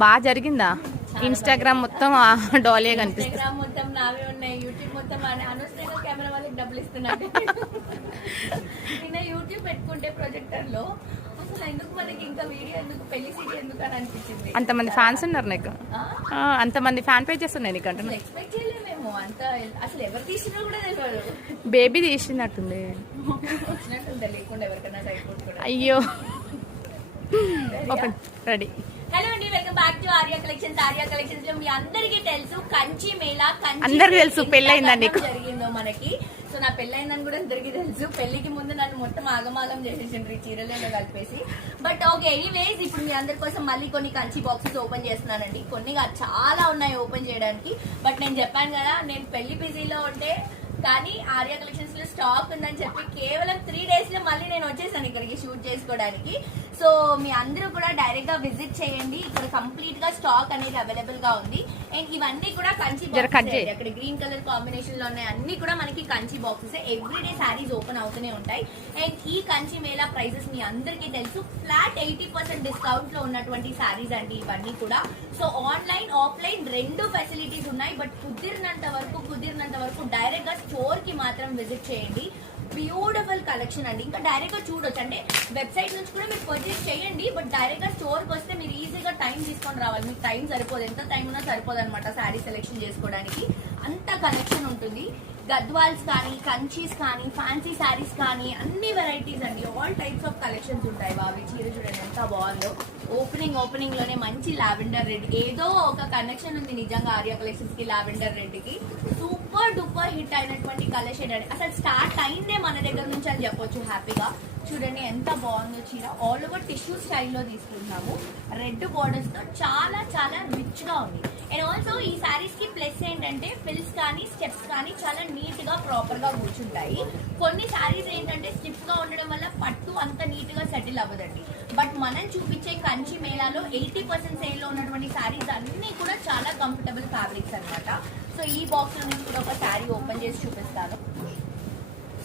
బాగా జరిగిందా? ఇన్స్టాగ్రామ్ మొత్తం డాలియా కనిపిస్తుంది. ఇన్స్టాగ్రామ్ మొత్తం నావే ఉన్నాయి, యూట్యూబ్ మొత్తం అనవసరంగా కెమెరా వాళ్ళకి డబ్బులు ఇస్తున్నట్టు. నిన్న యూట్యూబ్ పెట్టుకుంటే ప్రొజెక్టర్ లో అసలు ఎందుకు మనకి ఇంకా వీడియో ఎందుకు, పెళ్లి సీడీ ఎందుకు అని అనిపించింది. అంతమంది ఫ్యాన్స్ ఉన్నారు నీకు, అంతమంది ఫ్యాన్ పేజెస్ ఉన్నాయి నీకు అంటే. ఎక్స్పెక్ట్ చేయలేమేమో అంత, అసలు ఎవరు తీసినా కూడా తెలియదు. బేబీ తీసినట్టుంది, వచ్చినట్టుందా లేకుండా ఎవరికైనా సైడ్ కూడా. అయ్యో ఓపెన్ రెడీ. హలో అండి, welcome back to Arya collections. Arya collections లో మీ అందరికీ తెలుసు కంచి మేళా, అందరికి తెలుసు పెళ్ళయిందని జరిగిందో మనకి. సో నా పెళ్ళయిందని కూడా అందరికీ తెలుసు. పెళ్లికి ముందు నన్ను మొత్తం ఆగమాగం చేసేసిండ్రు ఈ చీరలలో కలిపేసి. బట్ ఓకే, ఎనీవేస్ ఇప్పుడు మీ అందరి కోసం మళ్ళీ కొన్ని కంచి బాక్సెస్ ఓపెన్ చేస్తున్నానండి. కొన్ని చాలా ఉన్నాయి ఓపెన్ చేయడానికి. బట్ నేను చెప్పాను కదా, నేను పెళ్లి బిజీలో ఉంటే కానీ ఆర్యా కలెక్షన్స్ లో స్టాక్ ఉందని చెప్పి కేవలం 3 days లో మళ్ళీ నేను వచ్చేసాను ఇక్కడికి షూట్ చేసుకోవడానికి. సో మీ అందరూ కూడా డైరెక్ట్ గా విజిట్ చేయండి. ఇక్కడ కంప్లీట్ గా స్టాక్ అనేది అవైలబుల్ గా ఉంది. అండ్ ఇవన్నీ కూడా కంచి బాక్సెస్, అక్కడ గ్రీన్ కలర్ కాంబినేషన్ లో ఉన్నాయి. అన్ని కూడా మనకి Kanchi boxes. Everyday saris open అవుతూనే ఉంటాయి. అండ్ ఈ కంచి మేళా ప్రైజెస్ మీ అందరికీ తెలుసు, ఫ్లాట్ 80% డిస్కౌంట్ లో ఉన్నటువంటి శారీస్ అండి ఇవన్నీ కూడా. సో ఆన్లైన్ ఆఫ్లైన్ రెండు ఫెసిలిటీస్ ఉన్నాయి. బట్ కుదిరినంత వరకు డైరెక్ట్ గా స్టోర్ కి మాత్రం విజిట్ చేయండి. బ్యూటిఫుల్ కలెక్షన్ అండి. ఇంకా డైరెక్ట్ గా చూడొచ్చు, అంటే వెబ్సైట్ నుంచి కూడా మీరు పర్చేస్ చేయండి. బట్ డైరెక్ట్ గా స్టోర్ కి వస్తే మీరు ఈజీగా టైం తీసుకొని రావాలి. మీకు టైం సరిపోదు, ఎంత టైం ఉన్నా సరిపోదు అనమాట శారీ సెలెక్షన్ చేసుకోవడానికి. అంత కలెక్షన్ ఉంటుంది. గద్వాల్స్ కానీ, కంచీస్ కానీ, ఫ్యాన్సీ శారీస్ కానీ అన్ని వెరైటీస్ అండి. ఆల్ టైప్స్ ఆఫ్ కలెక్షన్స్ ఉంటాయి. బాబీ చీర చూడండి ఎంత బాగుందో. ఓపెనింగ్ లోనే మంచి లావెండర్ రెడ్, ఏదో ఒక కనెక్షన్ ఉంది నిజంగా ఆర్యా కలెక్షన్స్ కి లావెండర్ రెడ్ కి. సూపర్ డూపర్ హిట్ అయినటువంటి కలెక్షన్ అండి. అసలు స్టార్ట్ అయిందే మన దగ్గర నుంచి అని చెప్పొచ్చు హ్యాపీగా. చూడండి ఎంత బాగుందో చీర. ఆల్ ఓవర్ టిష్యూ స్టైల్లో తీసుకుంటున్నాము. రెడ్ బోర్డర్స్ తో చాలా చాలా రిచ్ గా ఉంది. అండ్ ఆల్సో ఈ శారీస్ కి ప్లస్ ఏంటంటే ఫిల్స్ కానీ స్టెప్స్ కానీ చాలా నీట్ గా ప్రాపర్ గా కూర్చుంటాయి. కొన్ని శారీస్ ఏంటంటే స్టిఫ్ గా ఉండడం వల్ల పట్టు అంత నీట్ గా సెటిల్ అవ్వదండి. బట్ మనం చూపించే కంచి మేళాలో 80% సేల్ లో ఉన్నటువంటి శారీస్ అన్ని కూడా చాలా కంఫర్టబుల్ ఫ్యాబ్రిక్స్ అనమాట. సో ఈ బాక్స్ లో నేను కూడా ఒక శారీ ఓపెన్ చేసి చూపిస్తాను.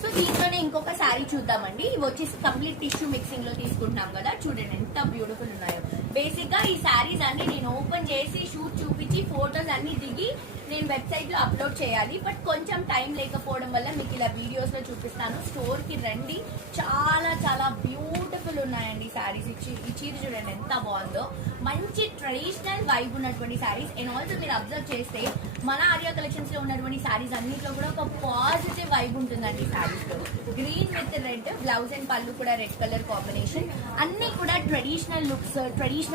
సో దీంట్లోనే ఇంకొక శారీ చూద్దామండి. ఇవి వచ్చేసి కంప్లీట్ టిష్యూ మిక్సింగ్ లో తీసుకుంటున్నాం కదా, చూడండి ఎంత బ్యూటిఫుల్ ఉన్నాయో. బేసిక్ గా ఈ శారీస్ అన్ని నేను ఓపెన్ చేసి షూట్ చూపించి ఫోటోస్ అన్ని దిగి నేను వెబ్సైట్ లో అప్లోడ్ చేయాలి. బట్ కొంచెం టైం లేకపోవడం వల్ల మీకు ఇలా వీడియోస్ లో చూపిస్తాను. స్టోర్ కి రండి, చాలా చాలా బ్యూటిఫుల్ ఉన్నాయండి శారీస్. ఈ చీర చూడండి ఎంత బాగుందో. మంచి ట్రెడిషనల్ వైబ్ ఉన్నటువంటి శారీస్. అండ్ ఆల్సో మీరు అబ్జర్వ్ చేస్తే మన ఆర్యా కలెక్షన్స్ లో ఉన్నటువంటి శారీస్ అన్నింటిలో కూడా ఒక పాజిటివ్ వైబ్ ఉంటుందండి. శారీస్ లో green with red, blouse and పళ్ళు కూడా రెడ్ కలర్ కాంబినేషన్. అన్ని కూడా ట్రెడిషనల్ లుక్స్, ట్రెడిషనల్